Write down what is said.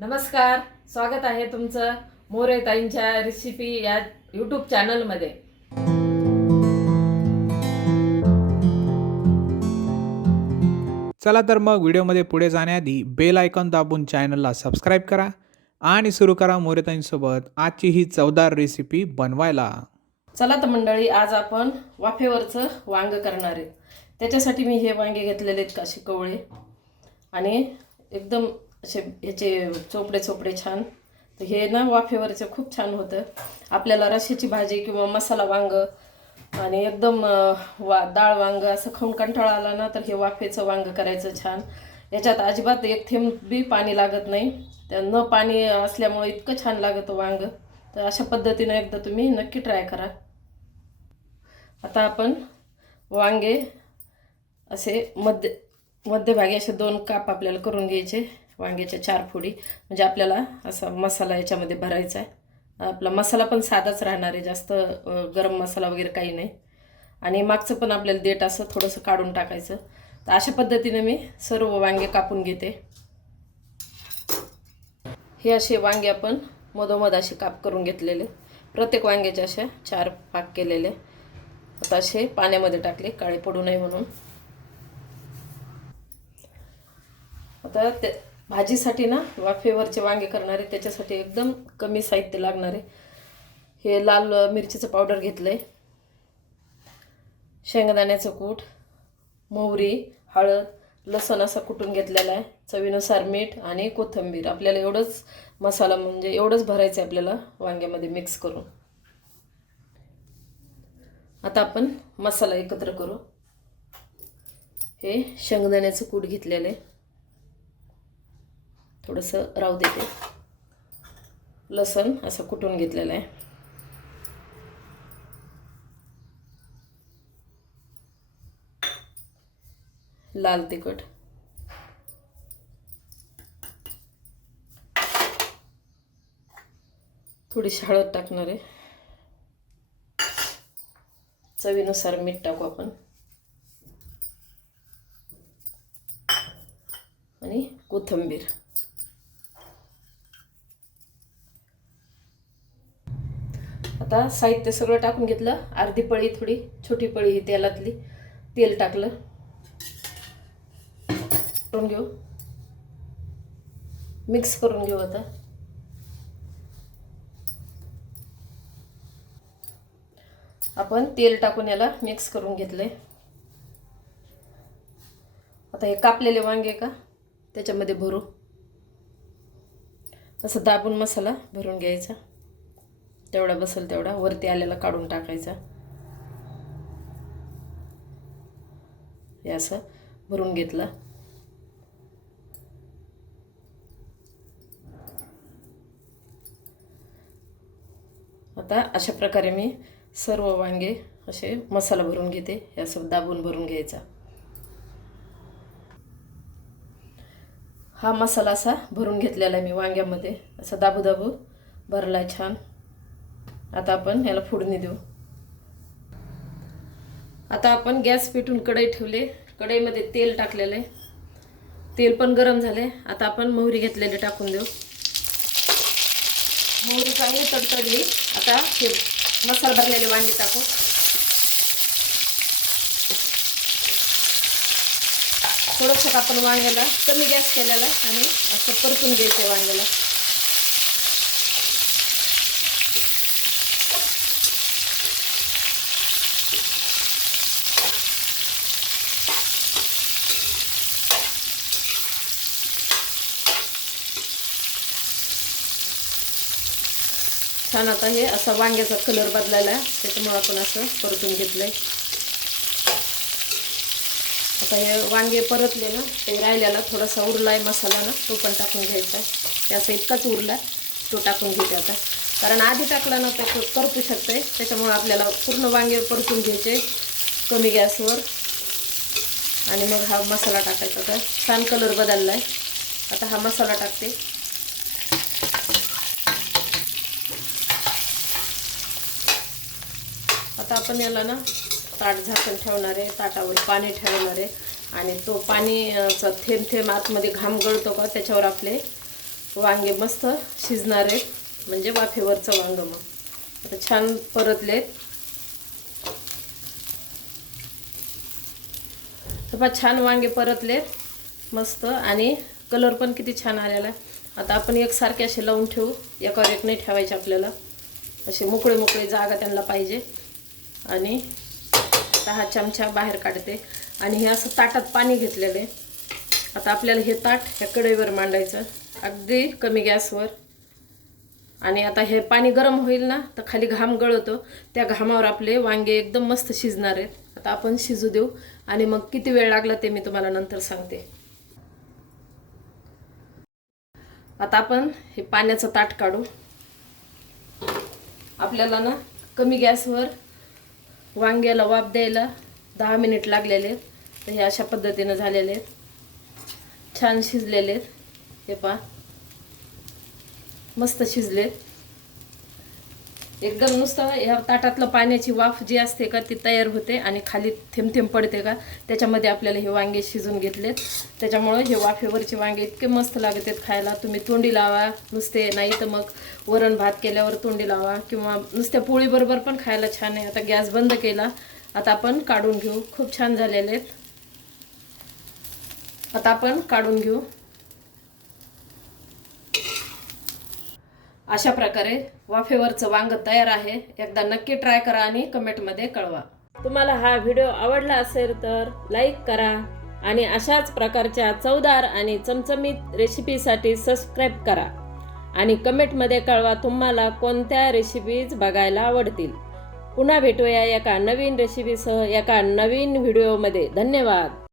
नमस्कार स्वागत आहे तुमचं मोरे ताईंच्या रेसिपी या यूट्यूब चॅनलमध्ये चला तर मग व्हिडिओमध्ये पुढे जाण्याआधी बेल आयकॉन दाबून चॅनलला सबस्क्राईब करा आणि सुरू करा मोरेताईंसोबत आजची ही चवदार रेसिपी बनवायला. चला तर मंडळी आज आपण वाफेवरचं वांग करणार आहे. त्याच्यासाठी मी हे वांगे घेतलेले आहेत काशी कवळे आणि एकदम असे ह्याचे चोपडे चोपडे छान. तर हे ना वाफेवरचं खूप छान होतं. आपल्याला रश्याची भाजी किंवा मसाला वांग आणि एकदम वा डाळ वांग असं खाऊन कंटाळा आला ना तर हे वाफेचं वांग करायचं छान. याच्यात अजिबात एक थेंब बी पाणी लागत नाही. त्या न पाणी असल्यामुळे इतकं छान लागतं वांग. तर अशा पद्धतीनं एकदा तुम्ही नक्की ट्राय करा. आता आपण वांगे असे मध्य मध्यभागी असे दोन काप आपल्याला करून घ्यायचे. वांग्याच्या चार फोडी. म्हणजे आपल्याला असा मसाला याच्यामध्ये भरायचा आहे. आपला मसाला पण साधाच राहणार आहे. जास्त गरम मसाला वगैरे काही नाही. आणि मागचं पण आपल्याला देठ असं थोडंसं काढून टाकायचं. तर अशा पद्धतीने मी सर्व वांगे कापून घेते. हे असे वांगे आपण मधोमध असे काप करून घेतलेले. प्रत्येक वांग्याचे अशा चार पाक केलेले. आता असे पाण्यामध्ये टाकले. काळे पडू नये म्हणून. आता ते भाजीसाठी ना वाफेवरचे वांगे करणारे त्याच्यासाठी एकदम कमी साहित्य लागणार. आहे हे लाल मिरचीचं पावडर घेतलं आहे शेंगदाण्याचं कूट मोहरी हळद लसण असा कुटून घेतलेला आहे. चवीनुसार मीठ आणि कोथिंबीर. आपल्याला एवढंच मसाला म्हणजे एवढंच भरायचं आहे आपल्याला वांग्यामध्ये मिक्स करून. आता आपण मसाला एकत्र करू. हे शेंगदाण्याचं कूट घेतलेलं आहे. थोडंसं राहू देते. लसण असं कुटून घेतलेलं आहे. लाल तिखट. थोडीशी हळद टाकणार आहे. चवीनुसार मीठ टाकू आपण. आणि कोथिंबीर. आता साहित्य सगळं टाकून घेतलं. अर्धी पळी थोडी छोटी पळी ही तेलातली. तेल टाकलं. करून घेऊ. मिक्स करून घेऊ आता. आपण तेल टाकून याला मिक्स करून घेतलंय. आता हे कापलेले वांगे का? त्याच्यामध्ये भरू. असं दाबून मसाला भरून घ्यायचा. तेवढा बसेल तेवढा वरती आलेला काढून टाकायचा. हे असं भरून घेतलं. आता अशा प्रकारे मी सर्व वांगे असे मसाला भरून घेते. हे असं दाबून भरून घ्यायचा. हा मसाला असा भरून घेतलेला आहे मी वांग्यामध्ये. असा दाबू दाबू भरला छान. आता आपण ह्याला फोडणी देऊ. आता आपण गॅस पेटून कढई ठेवले. कढईमध्ये तेल टाकलेलं आहे. तेल पण गरम झाले आता आपण मोहरी घेतलेली टाकून देऊ. मोहरी चांगली तडतडली. आता हे मसाला भरलेले वांगे टाकू. थोडंसं आपण वांग्याला कमी गॅस केलेला आहे आणि असं परतून घ्यायचं आहे वांग्याला. छान आता हे असा वांग्याचा कलर बदलायला त्याच्यामुळं आपण असं परतून घेतलंय. आता हे वांगे परतले ना ते राहिल्याला थोडासा उरला आहे मसाला ना तो पण टाकून घ्यायचा आहे. असा असं इतकाच उरला तो टाकून घेते आता. कारण आधी टाकला ना तो करपू शकतंय. त्याच्यामुळं आपल्याला पूर्ण वांगे परतून घ्यायचे कमी गॅसवर. आणि मग हा मसाला टाकायचा. आता छान कलर बदलला आहे आता हा मसाला टाकते. आता आपण याला ना ताट झाकण ठेवणार आहे ताटावर पाणी ठेवणार आहे. आणि तो पाणीचा थेंब थेंब आतमध्ये घाम गळतो का त्याच्यावर आपले वांगे मस्त शिजणार आहेत. म्हणजे वाफेवरचं वांग मग. आता छान परतलेत. तर छान वांगे परतलेत. मस्त. आणि कलर पण किती छान आलेला आहे. आता आपण एकसारखे असे लावून ठेवू. एकावर एक नाही ठेवायचे आपल्याला. असे मोकळे मोकळे जागा त्यांना पाहिजे. आणि आता हा चमचा बाहेर काढते. आणि हे असं ताटात पाणी घेतलेलं आहे. आता आपल्याला हे ताट ह्या कढईवर मांडायचं. अगदी कमी गॅसवर. आणि आता हे पाणी गरम होईल ना तर खाली घाम गळतो. त्या घामावर आपले वांगे एकदम मस्त शिजणार आहेत. आता आपण शिजू देऊ. आणि मग किती वेळ लागला ते मी तुम्हाला नंतर सांगते. आता आपण हे पाण्याचं ताट काढू. आपल्याला ना कमी गॅसवर वांग्याला वाफ द्यायला दहा मिनिट लागलेले आहेत. तर हे अशा पद्धतीनं झालेले आहेत. छान शिजलेले आहेत. हे पहा. मस्त शिजलेत. एकदम नुसतं ह्या ताटातलं पाण्याची वाफ जी असते का ती तयार होते आणि खाली थेंब थेंब पडते का त्याच्यामध्ये आपल्याला हे वांगे शिजून घेतलेत. त्याच्यामुळं हे वाफेवरचे वांगे इतके मस्त लागत आहेत खायला. तुम्ही तोंडी लावा नुसते नाही तर मग वरण भात केल्यावर तोंडी लावा किंवा नुसत्या पोळीबरोबर पण खायला छान आहे. आता गॅस बंद केला. आता आपण काढून घेऊ. खूप छान झालेले आहेत. आता आपण काढून घेऊ. अशा प्रकारे वाफेवरचं वांग तयार आहे. एकदा नक्की ट्राय करा आणि कमेंटमध्ये कळवा. तुम्हाला हा व्हिडिओ आवडला असेल तर लाईक करा आणि अशाच प्रकारच्या चवदार आणि चमचमीत रेसिपीसाठी सबस्क्राईब करा. आणि कमेंटमध्ये कळवा तुम्हाला कोणत्या रेसिपीज बघायला आवडतील. पुन्हा भेटूया एका नवीन रेसिपीसह एका नवीन व्हिडिओमध्ये धन्यवाद.